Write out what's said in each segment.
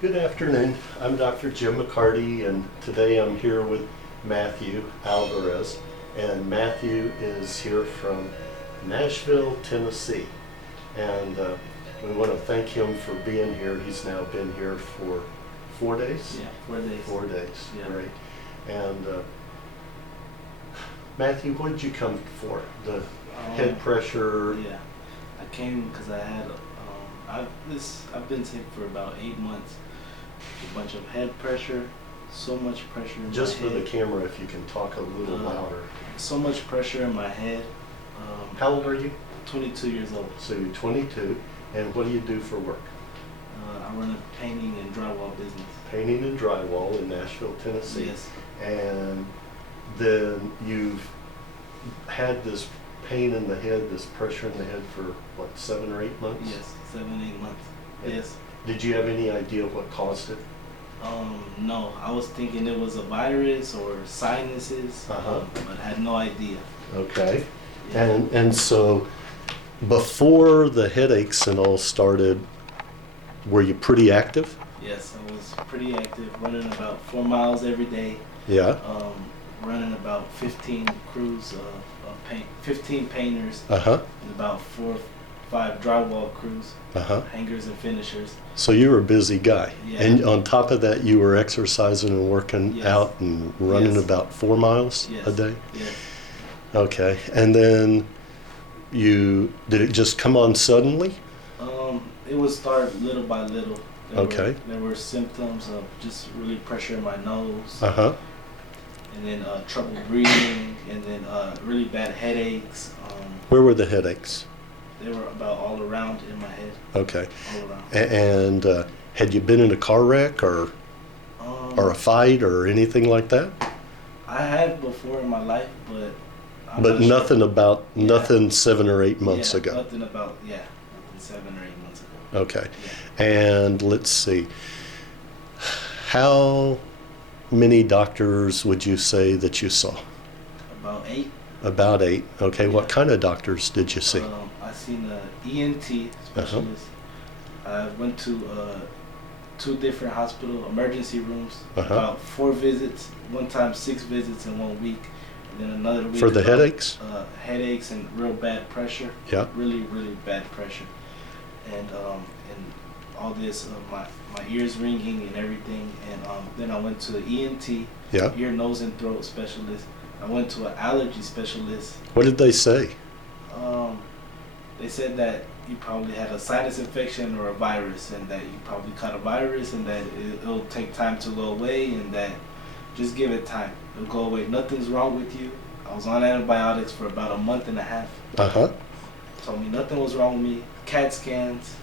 Good afternoon. I'm Dr. Jim McCarty, and today I'm here with Mathew Alvarez. And Mathew is here from Nashville, Tennessee. And we want to thank him for being here. He's now been here for 4 days? Yeah, 4 days. 4 days, Yeah. great. And Mathew, what did you come for? The head pressure? Yeah, I came because I had, I've been sick for about 8 months. A bunch of head pressure, so much pressure in Just my for head. the camera, if you can talk a little louder. So much pressure in my head. How old are you? 22 years old. So you're 22, and what do you do for work? I run a painting and drywall business. Painting and drywall in Nashville, Tennessee. Yes. And then you've had this pain in the head, this pressure in the head for what, 7 or 8 months? Yes, 7-8 months. Yes. Did you have any idea what caused it? No, I was thinking it was a virus or sinuses, Uh-huh. but I had no idea. Okay. Yeah. And so before the headaches and all started, were you pretty active? Yes, I was pretty active, running about 4 miles every day. Yeah. Running about 15 crews of paint, 15 painters, Uh-huh. and about 4 or 5 drywall crews, Uh-huh. hangers and finishers. So you were a busy guy. Yeah. And on top of that, you were exercising and working Yes. out and running Yes. about 4 miles Yes. a day? Yes. Okay. And then did it just come on suddenly? It would start little by little. Okay. There were symptoms of just really pressure in my nose, Uh-huh. and then trouble breathing, and then really bad headaches. Where were the headaches? They were about all around in my head, Okay. all around. And had you been in a car wreck or a fight or anything like that? I had before in my life, but But nothing about, Yeah. nothing 7 or 8 months yeah, ago? Nothing about, nothing 7 or 8 months ago. Okay. Yeah. And let's see. How many doctors would you say that you saw? About 8. About 8. Okay. What Yeah. kind of doctors did you see? I seen an ENT specialist. I went to 2 different hospital emergency rooms. Uh-huh. About 4 visits. One time 6 visits in 1 week, and then another week For the about, headaches? Headaches and real bad pressure. Yeah. Really, really bad pressure, and all this, my ears ringing and everything. And then I went to the ENT, Yeah. ear, nose, and throat specialist. I went to an allergy specialist. What did they say? They said that you probably had a sinus infection or a virus, and that you probably caught a virus, and that it'll take time to go away, and that just give it time. It'll go away. Nothing's wrong with you. I was on antibiotics for about a month and a half. Uh-huh. Told me nothing was wrong with me. CAT scans,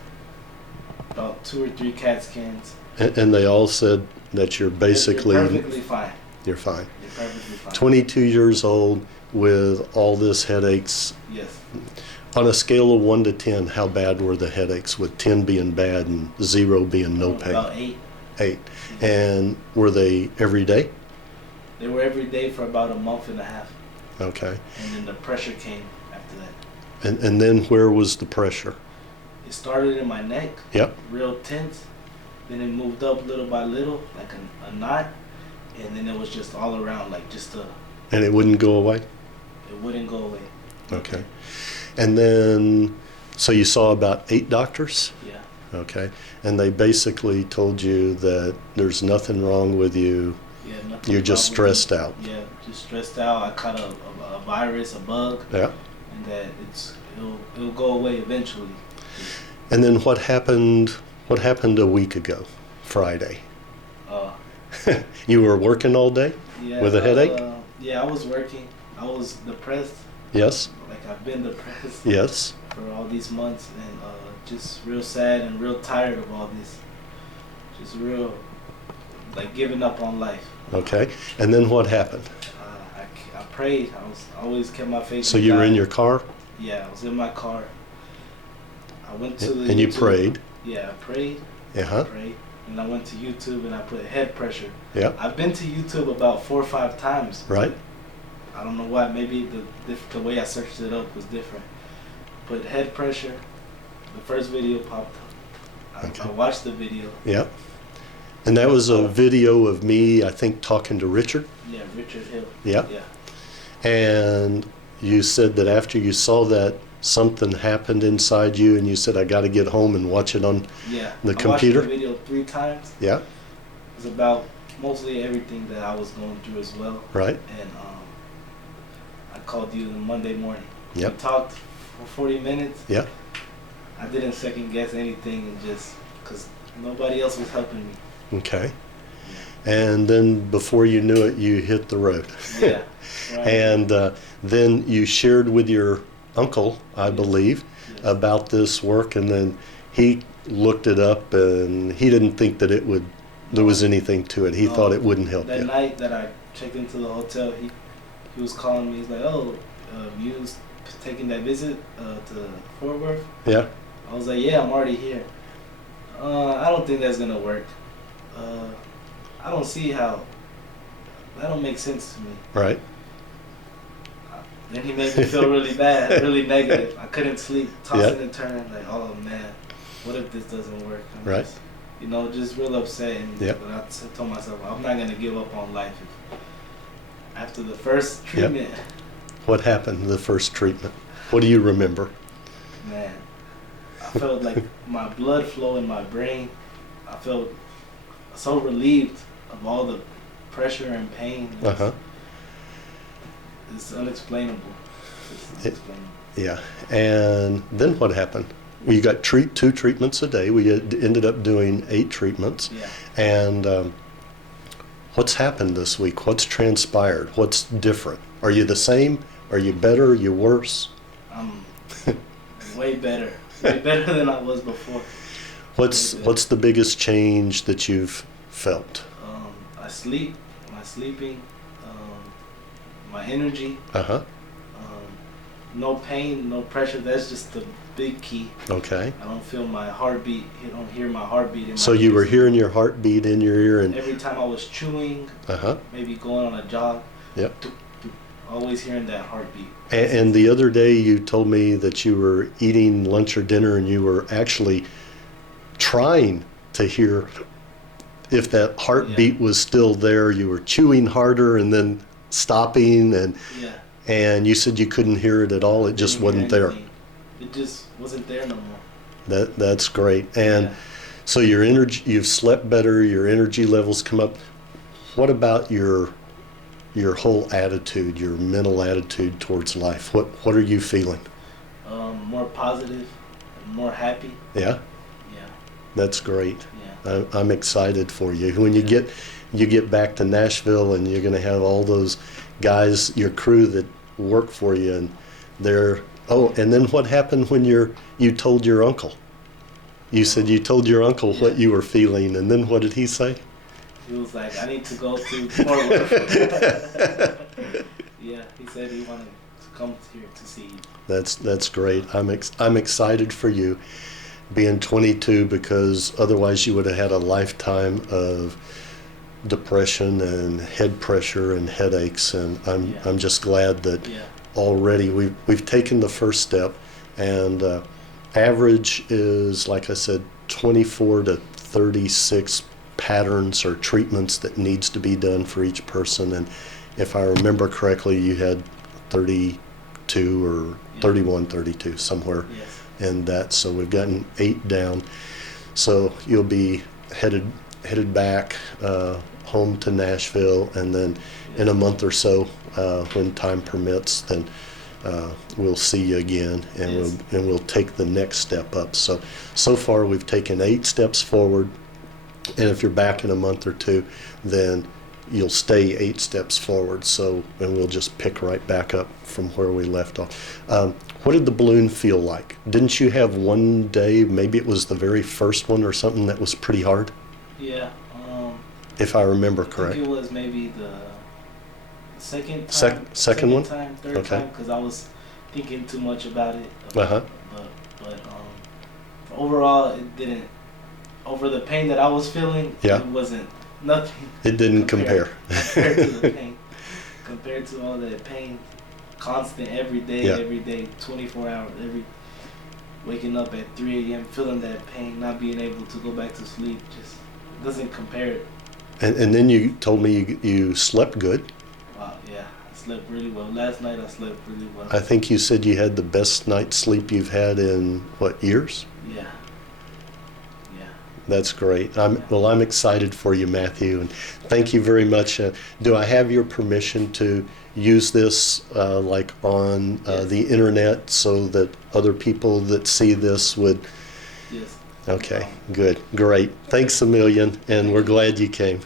about 2 or 3 CAT scans. And they all said that you're basically, You're perfectly fine. you're fine. You're perfectly fine. 22 years old with all this headaches. Yes. On a scale of 1 to 10, how bad were the headaches, with 10 being bad and 0 being no pain? About 8. 8. And were they every day? They were every day for about a month and a half, Okay. and then the pressure came after that. And then where was the pressure? It started in my neck, Yep. real tense. Then it moved up little by little, like a knot, and then it was just all around, like just And it wouldn't go away? it wouldn't go away. Okay. And then, so you saw about 8 doctors? Yeah. Okay. And they basically told you that there's nothing wrong with you. Yeah. Nothing You're just wrong with stressed out. me. Yeah, just stressed out. I caught a virus, a bug, Yeah. and that it'll go away eventually. And then what happened a week ago, Friday? You were working all day? Yeah. With a headache? Yeah, I was working. I was depressed. Yes? Like I've been depressed. Yes. For all these months, and just real sad and real tired of all this. Just real, like giving up on life. Okay. And then what happened? I prayed. I always kept my faith. So in you were God. in your car? Yeah, I was in my car. I went to the And you YouTube. prayed? Yeah, I prayed. Uh-huh. I prayed. And I went to YouTube and I put head pressure. Yeah. I've been to YouTube about 4 or 5 times. Right. I don't know why. Maybe the way I searched it up was different. Put head pressure. The first video popped up. I watched the video. Yeah. And that was a video of me, I think, talking to Richard. Yeah, Richard Hill. Yeah. Yeah. And you said that after you saw that, something happened inside you, and you said, I got to get home and watch it on the computer. I watched the video 3 times. Yeah. It was about mostly everything that I was going through as well. Right. And I called you on Monday morning. Yep. We talked for 40 minutes. Yeah. I didn't second guess anything, and just because nobody else was helping me. Okay. And then before you knew it, you hit the road. Yeah. Right. And then you shared with your uncle, I believe, about this work, and then he looked it up, and he didn't think that there was anything to it. He thought it wouldn't help that you. That night that I checked into the hotel, he was calling me. He's like, "Oh, you was taking that visit to Fort Worth?" Yeah. I was like, "Yeah, I'm already here." I don't think that's gonna work. I don't see how. That don't make sense to me. Right. Then he made me feel really bad, really negative. I couldn't sleep, tossing and turning, like, oh man, what if this doesn't work? Right. Just real upset. And yep. But I told myself, I'm not gonna give up on life. After the first treatment. Yep. What happened the first treatment? What do you remember? Man, I felt like my blood flow in my brain. I felt so relieved of all the pressure and pain. It's unexplainable. It's unexplainable. Yeah. And then what happened? We got 2 treatments a day. We ended up doing 8 treatments. Yeah. And what's happened this week? What's transpired? What's different? Are you the same? Are you better? Are you worse? I'm way better. Way better than I was before. What's the biggest change that you've felt? I sleep. My sleeping. My energy. No pain, no pressure. That's just the big key. Okay. I don't feel my heartbeat. You don't hear my heartbeat in my So you were hearing your heartbeat in your ear, and every time I was chewing, maybe going on a jog. Yep. Always hearing that heartbeat. And the other day you told me that you were eating lunch or dinner, and you were actually trying to hear if that heartbeat was still there. You were chewing harder and then stopping, and you said you couldn't hear it at all. It just wasn't there. It just wasn't there no more. That's great. And so your energy, you've slept better, your energy levels come up. What about your whole attitude, your mental attitude towards life? What are you feeling? More positive, more happy. Yeah? Yeah. That's great. Yeah. I'm excited for you. When you get back to Nashville, and you're going to have all those guys, your crew that work for you, and they're, and then what happened when you told your uncle? You said you told your uncle what you were feeling, and then what did he say? He was like, I need to go to Fort Worth. Yeah, he said he wanted to come here to see you. That's great. I'm excited for you being 22, because otherwise you would have had a lifetime of depression and head pressure and headaches, and I'm just glad that already we've taken the first step, and average is, like I said, 24 to 36 patterns or treatments that needs to be done for each person. And if I remember correctly, you had 32 or 31, 32, somewhere in that. So we've gotten 8 down. So you'll be headed back home to Nashville, and then in a month or so, when time permits, then we'll see you again, and we'll take the next step up. So far we've taken 8 steps forward, and if you're back in a month or 2, then you'll stay 8 steps forward. And we'll just pick right back up from where we left off. What did the balloon feel like? Didn't you have one day, maybe it was the very first one or something, that was pretty hard? Yeah. If I remember correct. I think it was maybe the second time. Second one? Third time, because I was thinking too much about it. Uh-huh. But overall, it didn't. Over the pain that I was feeling, it wasn't nothing. It didn't compare. Compared to the pain. Compared to all that pain, constant, every day, 24 hours, waking up at 3 a.m., feeling that pain, not being able to go back to sleep, just doesn't compare. And then you told me you slept good. Wow, yeah, I slept really well. Last night I slept really well. I think you said you had the best night's sleep you've had in, what, years? Yeah. Yeah. That's great. I'm excited for you, Matthew, and thank you very much. Do I have your permission to use this like on Yes. the internet so that other people that see this would? Yes. Okay, good, great. Thanks a million, and we're glad you came.